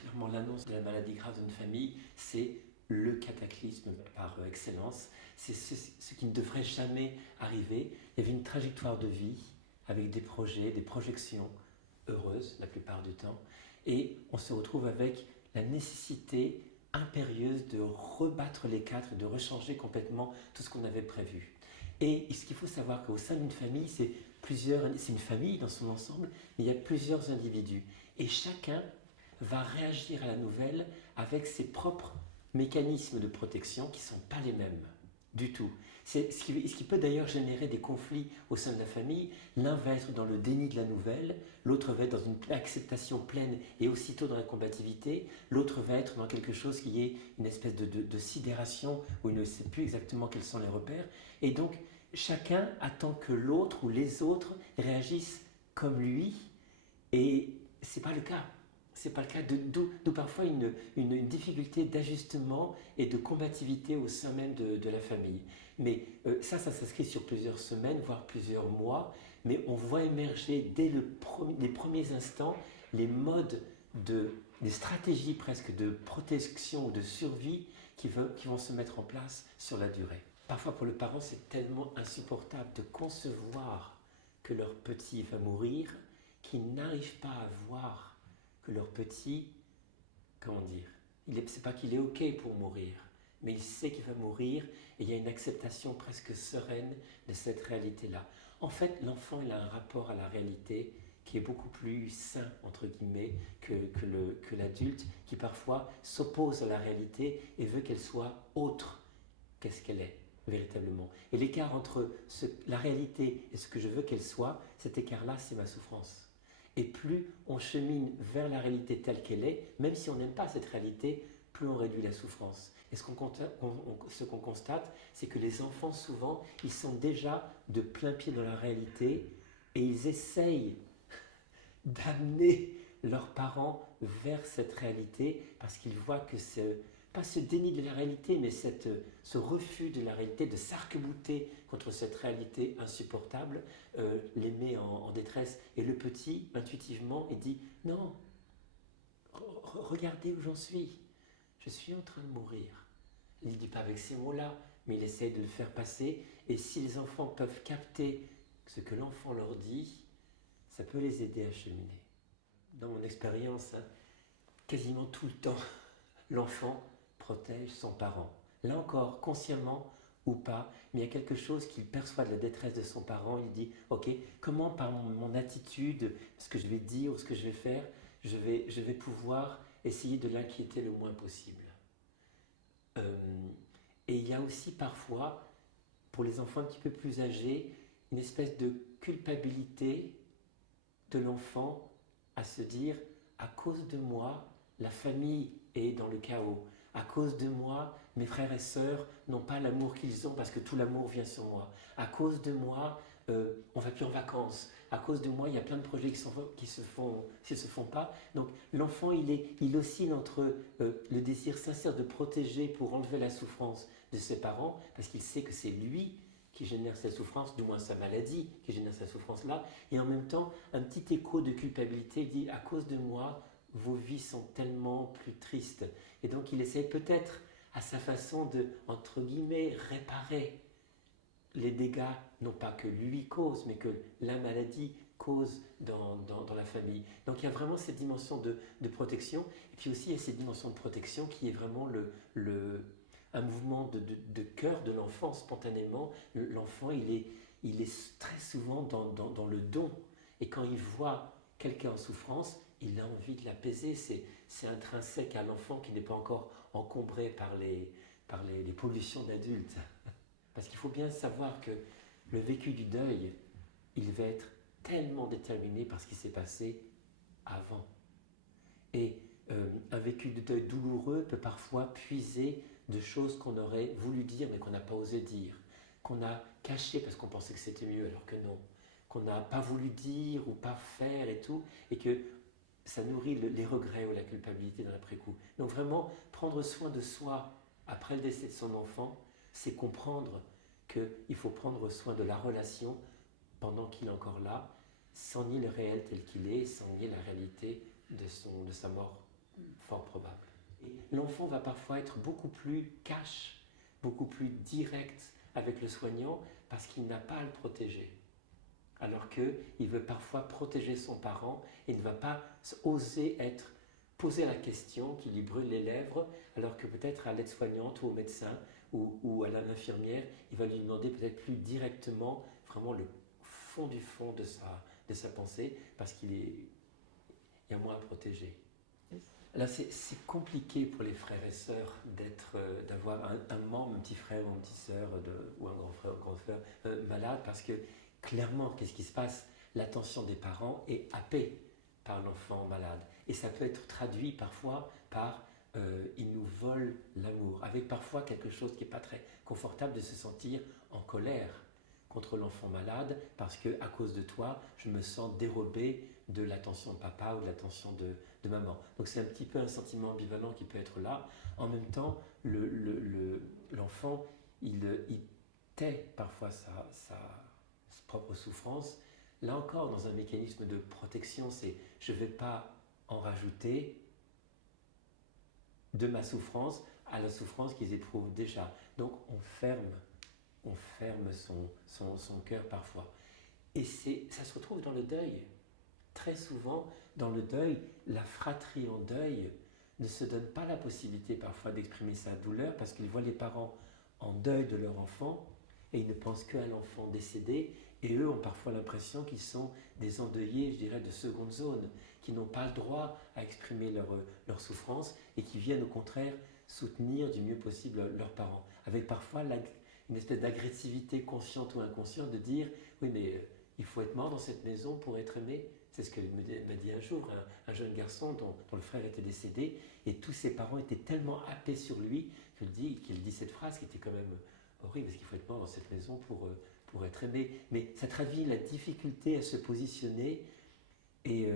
clairement l'annonce de la maladie grave d'une famille, c'est le cataclysme par excellence. C'est ce qui ne devrait jamais arriver. Il y avait une trajectoire de vie avec des projets, des projections heureuses la plupart du temps. Et on se retrouve avec la nécessité impérieuse de rebattre les cartes, de rechanger complètement tout ce qu'on avait prévu. Et ce qu'il faut savoir qu'au sein d'une famille, c'est une famille dans son ensemble, mais il y a plusieurs individus. Et chacun va réagir à la nouvelle avec ses propres mécanismes de protection qui ne sont pas les mêmes du tout. C'est ce qui peut d'ailleurs générer des conflits au sein de la famille. L'un va être dans le déni de la nouvelle, l'autre va être dans une acceptation pleine et aussitôt dans la combativité, l'autre va être dans quelque chose qui est une espèce de sidération où il ne sait plus exactement quels sont les repères. Et donc, chacun attend que l'autre ou les autres réagissent comme lui, et ce n'est pas le cas. C'est pas le cas, d'où parfois une difficulté d'ajustement et de combativité au sein même de la famille. Mais ça s'inscrit sur plusieurs semaines, voire plusieurs mois, mais on voit émerger dès les premiers instants les modes, des stratégies presque de protection ou de survie qui vont se mettre en place sur la durée. Parfois pour le parent, c'est tellement insupportable de concevoir que leur petit va mourir qu'ils n'arrivent pas à voir que leur petit, comment dire, c'est pas qu'il est OK pour mourir, mais il sait qu'il va mourir et il y a une acceptation presque sereine de cette réalité-là. En fait, l'enfant, il a un rapport à la réalité qui est beaucoup plus sain, entre guillemets, que l'adulte, qui parfois s'oppose à la réalité et veut qu'elle soit autre qu'est-ce qu'elle est véritablement. Et l'écart entre la réalité et ce que je veux qu'elle soit, cet écart-là, c'est ma souffrance. Et plus on chemine vers la réalité telle qu'elle est, même si on n'aime pas cette réalité, plus on réduit la souffrance. Et ce qu'on constate, c'est que les enfants, souvent, ils sont déjà de plein pied dans la réalité et ils essayent d'amener leurs parents vers cette réalité parce qu'ils voient que pas ce déni de la réalité, mais ce refus de la réalité, de s'arc-bouter contre cette réalité insupportable, les met en détresse. Et le petit, intuitivement, il dit « Non, regardez où j'en suis, je suis en train de mourir ». Il ne dit pas avec ces mots-là, mais il essaie de le faire passer. Et si les enfants peuvent capter ce que l'enfant leur dit, ça peut les aider à cheminer. Dans mon expérience, quasiment tout le temps, l'enfant protège son parent. Là encore, consciemment ou pas, mais il y a quelque chose qu'il perçoit de la détresse de son parent. Il dit, ok, comment par mon attitude, ce que je vais dire ou ce que je vais faire, je vais pouvoir essayer de l'inquiéter le moins possible. Et il y a aussi parfois, pour les enfants un petit peu plus âgés, une espèce de culpabilité de l'enfant à se dire, à cause de moi, la famille est dans le chaos. À cause de moi, mes frères et sœurs n'ont pas l'amour qu'ils ont parce que tout l'amour vient sur moi. À cause de moi, on ne va plus en vacances. À cause de moi, il y a plein de projets qui se font pas. Donc l'enfant, il oscille entre le désir sincère de protéger pour enlever la souffrance de ses parents, parce qu'il sait que c'est lui qui génère cette souffrance, du moins sa maladie qui génère cette souffrance-là, et en même temps, un petit écho de culpabilité, il dit, à cause de moi, vos vies sont tellement plus tristes. Et donc il essaie peut-être à sa façon de, entre guillemets, réparer les dégâts, non pas que lui cause, mais que la maladie cause dans la famille. Donc il y a vraiment cette dimension de protection, et puis aussi il y a cette dimension de protection qui est vraiment un mouvement de cœur de l'enfant spontanément. L'enfant, il est très souvent dans le don, et quand il voit quelqu'un en souffrance, il a envie de l'apaiser. C'est intrinsèque à l'enfant qui n'est pas encore encombré par les pollutions d'adultes. Parce qu'il faut bien savoir que le vécu du deuil, il va être tellement déterminé par ce qui s'est passé avant. Et un vécu de deuil douloureux peut parfois puiser de choses qu'on aurait voulu dire mais qu'on n'a pas osé dire, qu'on a caché parce qu'on pensait que c'était mieux alors que non, qu'on n'a pas voulu dire ou pas faire et tout, et que ça nourrit les regrets ou la culpabilité dans l'après-coup. Donc vraiment, prendre soin de soi après le décès de son enfant, c'est comprendre qu'il faut prendre soin de la relation pendant qu'il est encore là, sans nier le réel tel qu'il est, sans nier la réalité de sa mort fort probable. Et l'enfant va parfois être beaucoup plus cash, beaucoup plus direct avec le soignant parce qu'il n'a pas à le protéger. Alors qu'il veut parfois protéger son parent et ne va pas oser poser la question qui lui brûle les lèvres, alors que peut-être à l'aide-soignante ou au médecin ou à l'infirmière, il va lui demander peut-être plus directement vraiment le fond du fond de sa pensée, parce qu'il y a moins à protéger. Là, c'est compliqué pour les frères et sœurs d'avoir un membre, un petit frère ou une petite sœur, ou un grand frère ou une grande sœur malade, parce que clairement, qu'est-ce qui se passe? L'attention des parents est happée par l'enfant malade. Et ça peut être traduit parfois par ils nous volent l'amour, avec parfois quelque chose qui n'est pas très confortable de se sentir en colère contre l'enfant malade parce que à cause de toi, je me sens dérobé de l'attention de papa ou de l'attention de maman. Donc c'est un petit peu un sentiment ambivalent qui peut être là. En même temps, l'enfant, il tait parfois sa propre souffrance. Là encore, dans un mécanisme de protection, c'est je ne vais pas en rajouter de ma souffrance à la souffrance qu'ils éprouvent déjà. Donc on ferme son cœur parfois. Et ça se retrouve dans le deuil. Très souvent, dans le deuil, la fratrie en deuil ne se donne pas la possibilité parfois d'exprimer sa douleur parce qu'ils voient les parents en deuil de leur enfant et ils ne pensent qu'à l'enfant décédé. Et eux ont parfois l'impression qu'ils sont des endeuillés, je dirais, de seconde zone, qui n'ont pas le droit à exprimer leur souffrance et qui viennent au contraire soutenir du mieux possible leurs parents. Avec parfois une espèce d'agressivité consciente ou inconsciente de dire « Oui, mais il faut être mort dans cette maison pour être aimé ». C'est ce que m'a dit un jour un jeune garçon dont le frère était décédé et tous ses parents étaient tellement happés sur lui qu'il dit cette phrase qui était quand même horrible parce qu'il faut être mort dans cette maison pour être aimé. Mais ça traduit la difficulté à se positionner et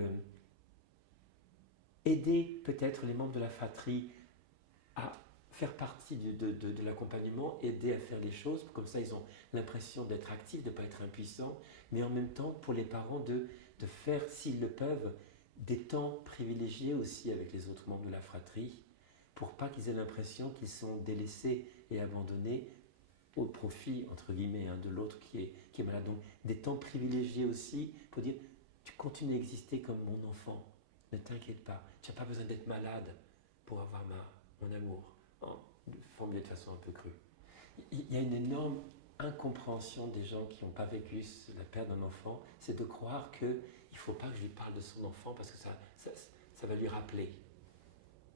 aider peut-être les membres de la fratrie à faire partie de l'accompagnement, aider à faire les choses, comme ça ils ont l'impression d'être actifs, de ne pas être impuissants, mais en même temps pour les parents de faire, s'ils le peuvent, des temps privilégiés aussi avec les autres membres de la fratrie, pour pas qu'ils aient l'impression qu'ils sont délaissés et abandonnés au profit, entre guillemets, de l'autre qui est malade. Donc des temps privilégiés aussi pour dire, tu continues à exister comme mon enfant, ne t'inquiète pas, tu n'as pas besoin d'être malade pour avoir mon amour, formulé de façon un peu crue. Il y a une énorme incompréhension des gens qui n'ont pas vécu la perte d'un enfant, c'est de croire qu'il ne faut pas que je lui parle de son enfant parce que ça va lui rappeler.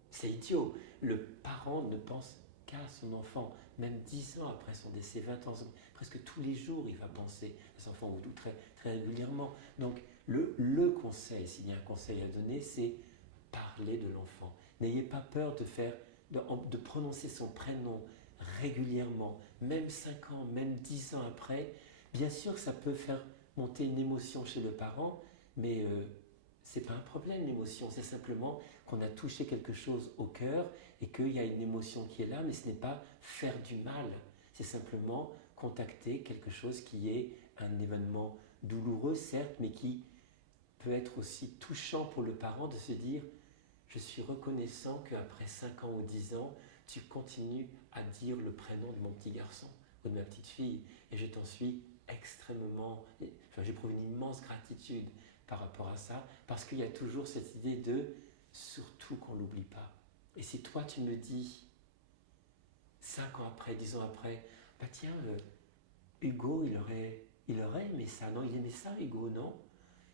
C'est idiot. Le parent ne pense qu'à son enfant, même 10 ans après son décès, 20 ans, presque tous les jours il va penser à son enfant, ou très, très régulièrement. Donc le conseil, s'il y a un conseil à donner, c'est parler de l'enfant. N'ayez pas peur de prononcer son prénom régulièrement, même 5 ans, même 10 ans après. Bien sûr que ça peut faire monter une émotion chez le parent, mais c'est pas un problème l'émotion, c'est simplement qu'on a touché quelque chose au cœur et qu'il y a une émotion qui est là, mais ce n'est pas faire du mal, c'est simplement contacter quelque chose qui est un événement douloureux certes, mais qui peut être aussi touchant pour le parent de se dire je suis reconnaissant qu'après 5 ans ou 10 ans, tu continues à dire le prénom de mon petit garçon ou de ma petite fille. Et je t'en suis extrêmement... j'éprouve une immense gratitude par rapport à ça, parce qu'il y a toujours cette idée de surtout qu'on ne l'oublie pas. Et si toi tu me dis 5 ans après, 10 ans après, bah tiens, Hugo, il aurait aimé ça, non? Il aimait ça, Hugo, non?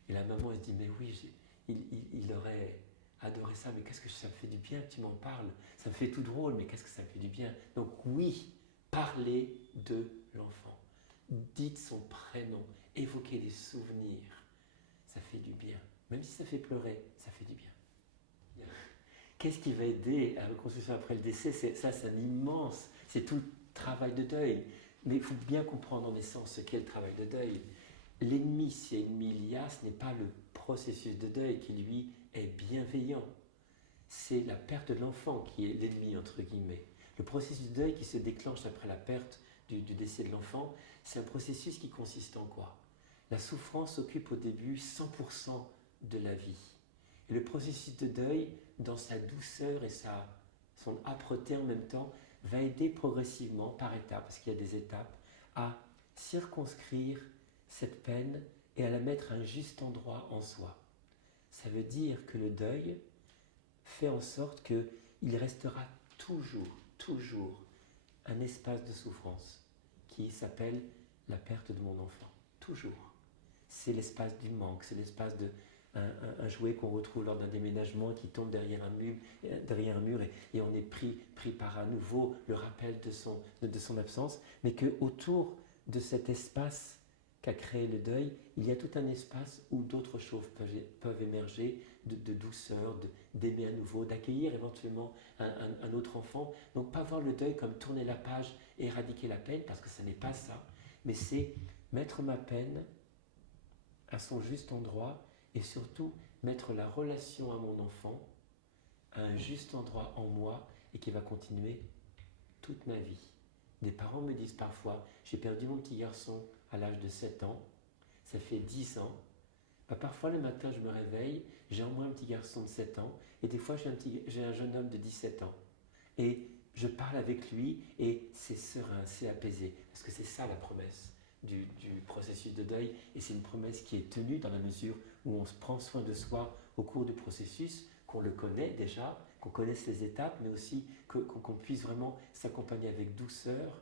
Et la maman, elle se dit, mais oui, il aurait adoré ça, mais qu'est-ce que ça me fait du bien que tu m'en parles? Ça me fait tout drôle, mais qu'est-ce que ça me fait du bien? Donc oui, parlez de l'enfant. Dites son prénom, évoquez des souvenirs. Ça fait du bien. Même si ça fait pleurer, ça fait du bien. Qu'est-ce qui va aider à la reconstruction après le décès? C'est un immense, c'est tout le travail de deuil. Mais il faut bien comprendre en essence ce qu'est le travail de deuil. L'ennemi, si ennemi il y a, ce n'est pas le processus de deuil qui, lui, est bienveillant. C'est la perte de l'enfant qui est l'ennemi, entre guillemets. Le processus de deuil qui se déclenche après la perte du décès de l'enfant, c'est un processus qui consiste en quoi? La souffrance occupe au début 100% de la vie. Et le processus de deuil, dans sa douceur et son âpreté en même temps, va aider progressivement, par étapes, parce qu'il y a des étapes, à circonscrire cette peine et à la mettre à un juste endroit en soi. Ça veut dire que le deuil fait en sorte qu'il restera toujours un espace de souffrance qui s'appelle la perte de mon enfant. Toujours. C'est l'espace du manque, c'est l'espace de un jouet qu'on retrouve lors d'un déménagement qui tombe derrière un mur et on est pris par à nouveau le rappel de son absence, mais qu'autour de cet espace qu'a créé le deuil, il y a tout un espace où d'autres choses peuvent émerger, de douceur, d'aimer à nouveau, d'accueillir éventuellement un autre enfant. Donc pas voir le deuil comme tourner la page et éradiquer la peine, parce que ce n'est pas ça, mais c'est mettre ma peine à son juste endroit et surtout mettre la relation à mon enfant à un juste endroit en moi et qui va continuer toute ma vie. Des parents me disent parfois, j'ai perdu mon petit garçon à l'âge de 7 ans, ça fait 10 ans. Parfois le matin je me réveille, j'ai en moi un petit garçon de 7 ans et des fois j'ai un jeune homme de 17 ans. Et je parle avec lui et c'est serein, c'est apaisé, parce que c'est ça la promesse du processus de deuil, et c'est une promesse qui est tenue dans la mesure où on se prend soin de soi au cours du processus, qu'on le connaît déjà, qu'on connaisse les étapes, mais aussi qu'on puisse vraiment s'accompagner avec douceur.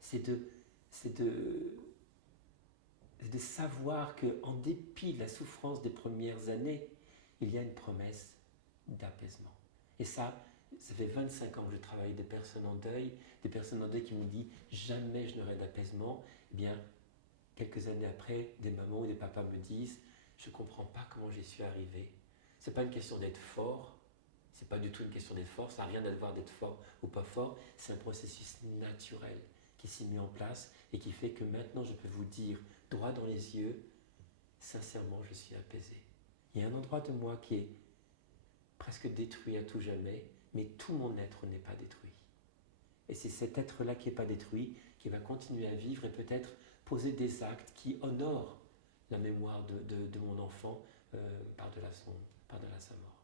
C'est de savoir qu'en dépit de la souffrance des premières années, il y a une promesse d'apaisement. Et ça fait 25 ans que je travaille avec des personnes en deuil qui me disent jamais je n'aurai d'apaisement. Eh bien, quelques années après, des mamans ou des papas me disent je ne comprends pas comment j'y suis arrivé. Ce n'est pas une question d'être fort, c'est pas du tout une question d'être fort, ça n'a rien à voir d'être fort ou pas fort, c'est un processus naturel qui s'est mis en place et qui fait que maintenant je peux vous dire droit dans les yeux, sincèrement je suis apaisé. Il y a un endroit de moi qui est presque détruit à tout jamais, mais tout mon être n'est pas détruit. Et c'est cet être-là qui n'est pas détruit, qui va continuer à vivre et peut-être poser des actes qui honorent la mémoire de mon enfant par-delà sa mort.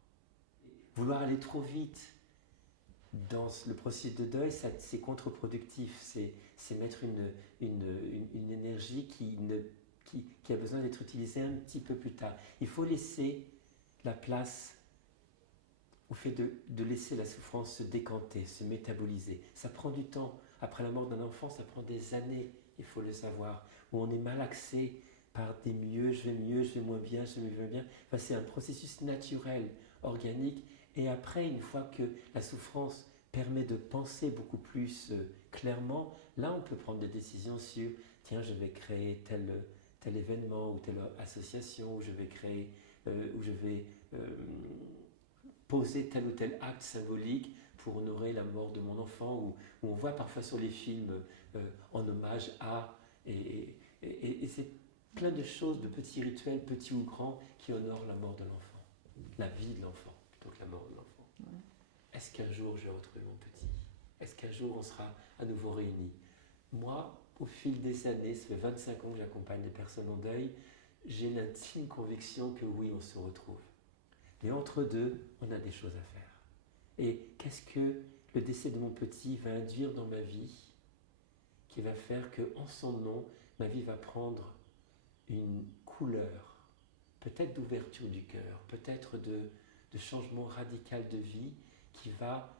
Vouloir aller trop vite dans le processus de deuil, c'est contre-productif, c'est mettre une énergie qui a besoin d'être utilisée un petit peu plus tard. Il faut laisser la place au fait de laisser la souffrance se décanter, se métaboliser. Ça prend du temps. Après la mort d'un enfant, ça prend des années, il faut le savoir, où on est malaxé par des mieux, je vais moins bien, je vais moins bien. Enfin, c'est un processus naturel, organique. Et après, une fois que la souffrance permet de penser beaucoup plus clairement, là, on peut prendre des décisions sur, tiens, je vais créer tel événement ou telle association, ou je vais créer, ou je vais poser tel ou tel acte symbolique pour honorer la mort de mon enfant, où on voit parfois sur les films en hommage à, et c'est plein de choses, de petits rituels, petits ou grands, qui honorent la mort de l'enfant, la vie de l'enfant, plutôt que la mort de l'enfant. Ouais. Est-ce qu'un jour je vais retrouver mon petit? Est-ce qu'un jour on sera à nouveau réunis? Moi, au fil des années, ça fait 25 ans que j'accompagne des personnes en deuil, j'ai l'intime conviction que oui, on se retrouve. Mais entre deux, on a des choses à faire. Et qu'est-ce que le décès de mon petit va induire dans ma vie, qui va faire qu'en son nom, ma vie va prendre une couleur, peut-être d'ouverture du cœur, peut-être de changement radical de vie, qui va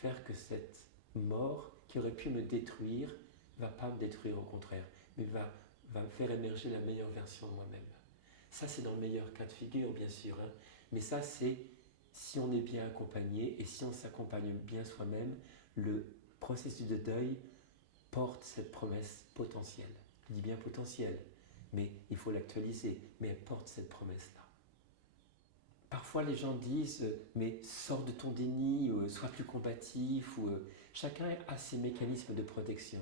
faire que cette mort, qui aurait pu me détruire, ne va pas me détruire au contraire, mais va me faire émerger la meilleure version de moi-même. Ça, c'est dans le meilleur cas de figure, bien sûr, hein. Mais ça, c'est si on est bien accompagné et si on s'accompagne bien soi-même, le processus de deuil porte cette promesse potentielle. Je dis bien potentielle, mais il faut l'actualiser, mais elle porte cette promesse-là. Parfois, les gens disent « mais sors de ton déni, sois plus combatif », ou chacun a ses mécanismes de protection.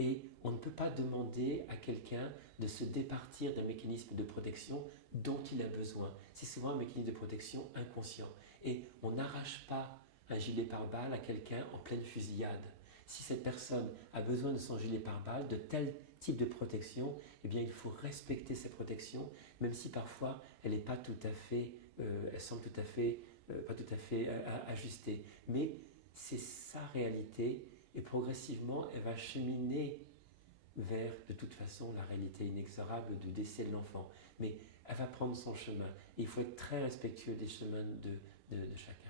Et on ne peut pas demander à quelqu'un de se départir d'un mécanisme de protection dont il a besoin. C'est souvent un mécanisme de protection inconscient. Et on n'arrache pas un gilet pare-balles à quelqu'un en pleine fusillade. Si cette personne a besoin de son gilet pare-balles, de telle type de protection, eh bien, il faut respecter ces protections, même si parfois elle n'est pas tout à fait, elle semble pas tout à fait ajustée. Mais c'est sa réalité et progressivement, elle va cheminer vers, de toute façon, la réalité inexorable du décès de l'enfant. Mais elle va prendre son chemin. Et il faut être très respectueux des chemins de chacun.